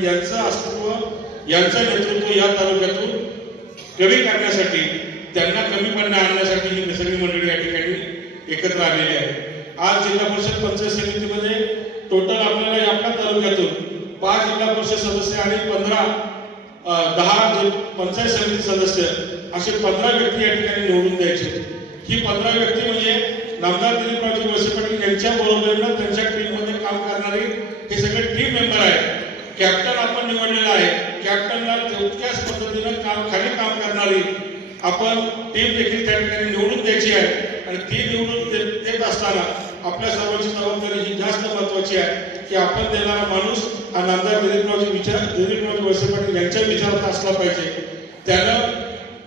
पाटील यांचं अस्तित्व, यांचं नेतृत्व या तालुक्यातून कमी करण्यासाठी, त्यांना कमीपणा आणण्यासाठी ही सगळी मंडळी या ठिकाणी एकत्र आलेली आहे. आज जिल्हा परिषद पंचायत समितीमध्ये टोटल आपल्याला आपल्या तालुक्यातून 5 जिल्हा परिषद सदस्य आणि 10 पंचायत समिती सदस्य असे 15 व्यक्ती या ठिकाणी निवडून द्यायचे. ही 15 व्यक्ती म्हणजे नामदार दिलीपरावजी वळसे पाटील यांच्या बरोबरीनं त्यांच्या टीममध्ये काम करणारी हे सगळे टीम मेंबर आहेत. कॅप्टन आपण निवडलेला आहे. कॅप्टनला तितक्याच पद्धतीनं खाली काम करणारी आपण टीम देखील त्या ठिकाणी निवडून द्यायची आहे. आणि ती निवडून देत असताना आपल्या सर्वांची जबाबदारी ही जास्त महत्वाची आहे की आपण देणारा माणूस हा नामदार दिलीपरावजी वळसे पाटील यांच्या विचारात असला पाहिजे. त्यानं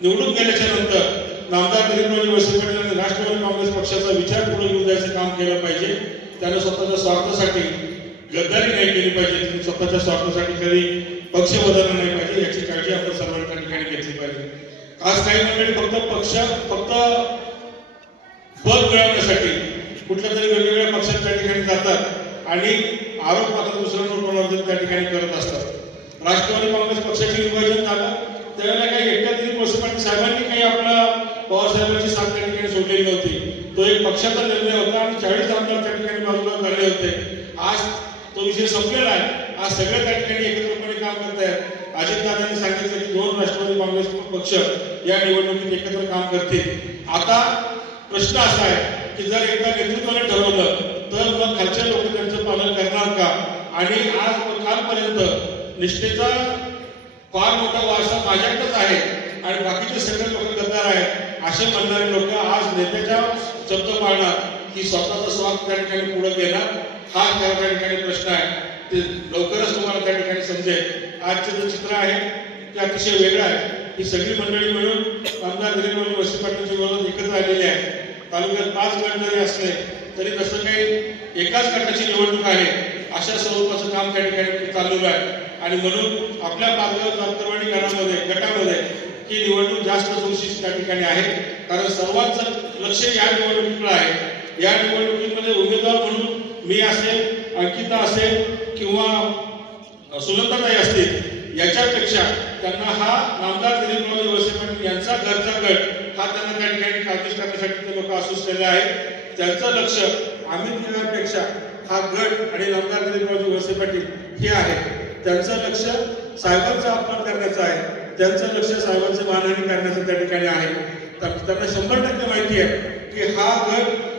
निवडून गेल्याच्या नंतर नामदार दिलीपरावजी वळसे पाटील यांनी राष्ट्रवादी काँग्रेस पक्षाचा विचार पुढे घेऊन जायचं काम केलं पाहिजे. त्यानं स्वतःच्या स्वार्थासाठी गद्दारी नाही केली पाहिजे. त्यांनी स्वतःच्या स्वार्थासाठी कधी पक्ष बदलला नाही पाहिजे. याची काळजी आपण सर्वांनी त्या ठिकाणी घेतली पाहिजे. आज काही मंडळी फक्त पद मिळवण्यासाठी कुठल्या तरी वेगवेगळ्या पक्षात त्या ठिकाणी जातात आणि आरोप मात्र दुसऱ्यांवर त्या ठिकाणी करत असतात. राष्ट्रवादी काँग्रेस पक्षाचे विभाजन झालं त्यावेळेला काही एकट्या दिलीप वळसे पाटील साहेबांनी काही आपला पवार साहेबांची साथ त्या ठिकाणी सोडलेली नव्हती. तो एक पक्षाचा निर्णय होता आणि 40 आमदार त्या ठिकाणी बाजूला झाले होते. आज तो विषय संपलेला आहे. आज सगळे त्या ठिकाणी एकत्रपणे काम करत आहेत. अजितदादांनी सांगितलं की 2 राष्ट्रवादी काँग्रेस पक्ष या निवडणुकीत एकत्र काम करतील. आता प्रश्न असा आहे की जर एकदा नेतृत्वाने ठरवलं तर मग खालच्या लोक त्यांचं पालन करणार का? आणि आज कालपर्यंत निष्ठेचा फार मोठा वारसा माझ्याकडेच आहे आणि बाकीचे सगळे लोक गद्दार आहेत असे म्हणणारे लोक आज नेत्याच्या शब्द पाळणार की स्वतःचा स्वार्थ त्या ठिकाणी पुढे घेणार. हा त्या ठिकाणी प्रश्न आहे. ते लवकरच तुम्हाला त्या ठिकाणी समजेल. आजचे जे चित्र आहे ते अतिशय वेगळं आहे. ही सगळी मंडळी मिळून नामदार दिलीपरावजी वळसे पाटीलच्या विरोधात एकत्र आलेली आहे. तालुक्यात 5 गट जरी असले तरी तसं काही एकाच गटाची निवडणूक आहे अशा स्वरूपाचं काम त्या ठिकाणी चालू आहे. आणि म्हणून आपल्या पालकवाडी गटामध्ये ही निवडणूक जास्त चुरशीची त्या ठिकाणी आहे. कारण सर्वांचं लक्ष या निवडणुकीकडे आहे. या निवडणुकीमध्ये उमेदवार म्हणून मी असेल, अंकिता असेल किंवा सुनंदाताई असतील याच्यापेक्षा त्यांना हा नामदार दिलीपरावजी वळसे पाटील यांचा घरचा गट हा त्यांना त्या ठिकाणी काबीज करण्यासाठी ते लोक आसूसलेले आहेत. त्यांचं लक्ष अमित देवापेक्षा हा गट आणि नामदार दिलीपरावजी वळसे पाटील हे आहे. त्यांचं लक्ष साहेबांचा अपमान करण्याचं आहे. त्यांचं लक्ष साहेबांचे मानहानी करण्याचं त्या ठिकाणी आहे. त्यांना 100% माहिती आहे की हा गट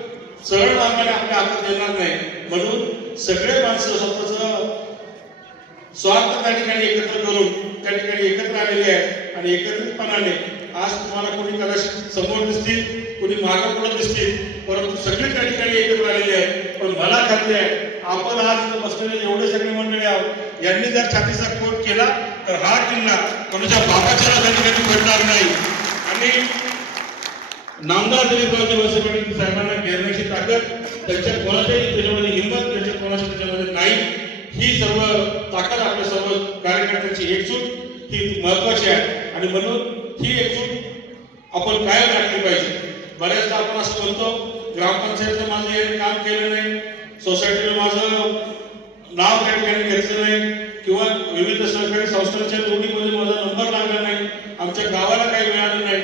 सरळ मार्गाने आपल्या हातात येणार नाही. म्हणून सगळे माणसं स्वतःचं स्वार्थ त्या ठिकाणी एकत्र करून त्या ठिकाणी एकत्र आलेले आहेत आणि एकत्रितपणाने आज तुम्हाला कोणी कदाचित समोर दिसतील, कोणी मागं पुढे दिसतील, परंतु सगळे त्या ठिकाणी एकत्र आलेले आहेत. पण मला खात्री आहे आपण आज बसलेले एवढे सगळे मंडळी आहोत यांनी जर छातीचा कोट केला तर हा किल्ला कोणाच्या बाबाच्या त्या ठिकाणी पडणार नाही. आणि नामदार दिलीपरावजी वळसे पाटील साहेबांना घेरण्याची ताकद त्यांच्या कोणाच्याही त्याच्यामध्ये हिंमत त्यांच्या कोणाच्या त्याच्यामध्ये नाही. ही सर्व ताकद आपल्या सर्व कार्यकर्त्यांची एकजूट ही महत्वाची आहे. आणि म्हणून ही एकजूट आपण कायम राखली पाहिजे. बऱ्याचदा आपण असं म्हणतो ग्रामपंचायतचं माझं हे काम केलं नाही, सोसायटीला माझं नाव त्या ठिकाणी घेतलं नाही किंवा विविध सहकारी संस्थांच्या जोडीमध्ये माझा नंबर लागला नाही, आमच्या गावाला काही मिळालं नाही.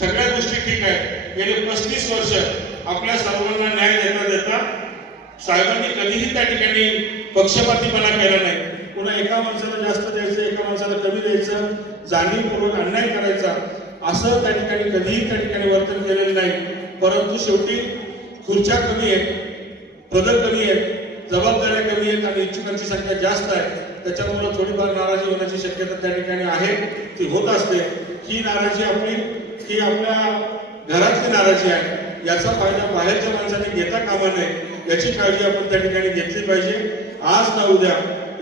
सगळ्या गोष्टी ठीक आहे. गेले 35 वर्ष आपल्या सर्वांना न्याय देता साहेबांनी कधीही त्या ठिकाणी पक्षपातीपणा केला नाही. पुन्हा एका माणसाला जास्त द्यायचं, एका माणसाला कमी द्यायचं, जाणीवपूर्वक अन्याय करायचा असं त्या ठिकाणी कधीही त्या ठिकाणी वर्तन केलेलं नाही. परंतु शेवटी खुर्च्या कमी आहेत, पदं कमी आहेत, जबाबदाऱ्या कमी आहेत आणि इच्छुकांची संख्या जास्त आहे. त्याच्यामुळे थोडीफार नाराजी होण्याची शक्यता त्या ठिकाणी आहे, ती होत असते. ही नाराजी ही आपल्या घरातली नाराजी आहे. याचा फायदा बाहेरच्या माणसाने घेता कामा नये याची काळजी आपण त्या ठिकाणी घेतली पाहिजे. आज ना उद्या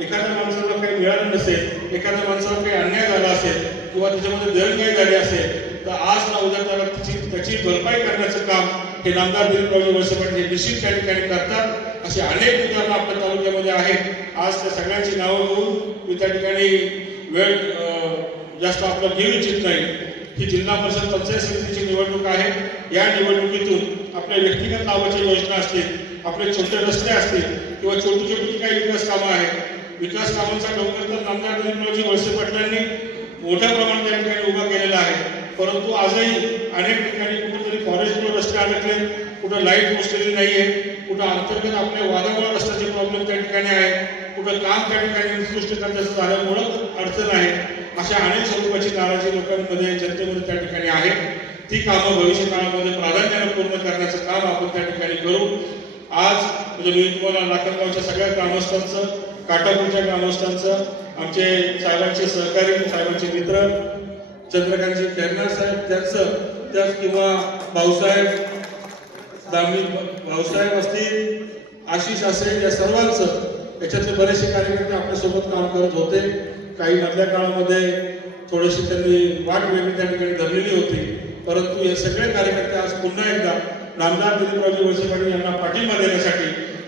एखाद्या माणसाला काही मिळालं नसेल, एखाद्या माणसाला काही अन्याय झाला असेल किंवा त्याच्यामध्ये दळणगाई झाली असेल तर आज ना उद्या त्याला त्याची भरपाई करण्याचं काम हे नामदार दिलीपरावजी वळसे पाटील निश्चित त्या ठिकाणी करतात. असे अनेक उदाहरणं आपल्या तालुक्यामध्ये आहेत. आज त्या सगळ्यांची नावं घेऊन मी त्या ठिकाणी वेळ जास्त आपला घेऊ इच्छित नाही. ही जिल्हा परिषद पंचायत समितीची निवडणूक आहे. या निवडणुकीतून आपल्या व्यक्तिगत लाभाच्या योजना असतील, आपले छोटे रस्ते असतील किंवा छोटी छोटी काही विकास कामं आहेत, विकास कामांचा डोंगर तर नामदार दिलीपरावजी वळसे पाटलांनी मोठ्या प्रमाणात त्या ठिकाणी उभा केलेला आहे. परंतु आजही अनेक ठिकाणी कुठेतरी फॉरेस्ट रस्ते अडकले, कुठं लाईट पोचलेली नाहीये, कुठं अंतर्गत आपल्या वादामुळे रस्त्याचे प्रॉब्लेम त्या ठिकाणी आहे, कुठं काम त्या ठिकाणी निकृष्ट करण्याचं झाल्यामुळं अडचण आहे. अशा अनेक स्वरूपाची नाराजी लोकांमध्ये जनतेमध्ये त्या ठिकाणी आहे. ती कामं भविष्य काळामध्ये प्राधान्याने पूर्ण करण्याचं काम आपण त्या ठिकाणी करू. आज म्हणजे मी तुम्हाला लाखनगावच्या सगळ्या ग्रामस्थांचं, काटापूरच्या ग्रामस्थांचं, आमचे साहेबांचे सहकारी, साहेबांचे मित्र चंद्रकांतजी खेरनार साहेब त्यांचं, त्याच किंवा भाऊसाहेब दामी भाऊसाहेब असतील, आशिष असेल, या सर्वांचं याच्यातले बरेचसे कार्यकर्ते आपल्यासोबत काम करत होते. काही मधल्या काळामध्ये थोडीशी त्यांनी वाट वेगळी त्या ठिकाणी धरलेली होती. परंतु हे सगळे कार्यकर्ते आज पुन्हा एकदा नामदार दिलीपरावजी वळसे पाटील यांना पाठिंबा देण्यासाठी,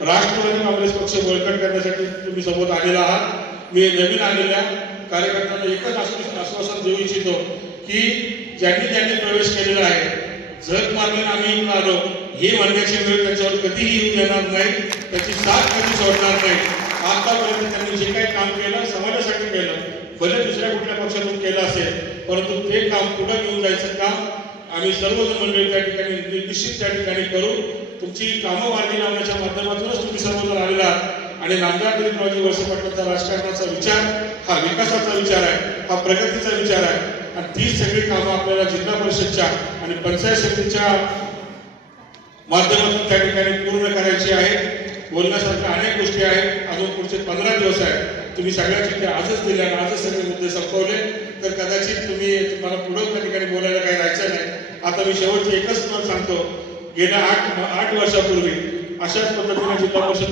राष्ट्रवादी काँग्रेस पक्ष बळकट करण्यासाठी तुम्ही सोबत आलेला आहात. मी नवीन आलेल्या कार्यकर्त्यांना एकच आश्वासन देऊ इच्छितो की ज्यांनी प्रवेश केलेला आहे, झक मारले आम्ही इकडे आलो हे म्हणण्याची वेळ त्याच्यावर कधीही येऊ देणार नाही, त्याची साथ कधी सोडणार नाही. आतापर्यंत त्यांनी जे काही काम केलं समाजासाठी केलं, भले दुसऱ्या कुठल्या पक्षातून केलं असेल, परंतु ते काम पुढे घेऊन जायचं काम आम्ही सर्वजण मंडळी त्या ठिकाणी निश्चित त्या ठिकाणी करू. तुमची कामं मार्गी लावण्याच्या माध्यमातूनच तुम्ही सर्वजण आलेला आहात. आणि नामदार दिलीपरावजी वळसे पाटलांचा राजकारणाचा विचार हा विकासाचा विचार आहे, हा प्रगतीचा विचार आहे. आणि ती सगळी कामं आपल्याला जिल्हा परिषदच्या आणि पंचायत समितीच्या माध्यमातून त्या ठिकाणी पूर्ण करायची आहे. बोलण्यासारख्या अनेक गोष्टी आहेत. अजून पुढचे 15 दिवस आहेत. तुम्ही सगळ्या चिठ्ठ्या आजच दिल्या आणि आजच सगळे मुद्दे संपवले तर कदाचित तुम्हाला पुढे त्या ठिकाणी बोलायला काही राहायचं नाही. आता मी शेवटचे एकच मत सांगतो, गेल्या 8 वर्षापूर्वी अशाच पद्धतीने जिल्हा परिषद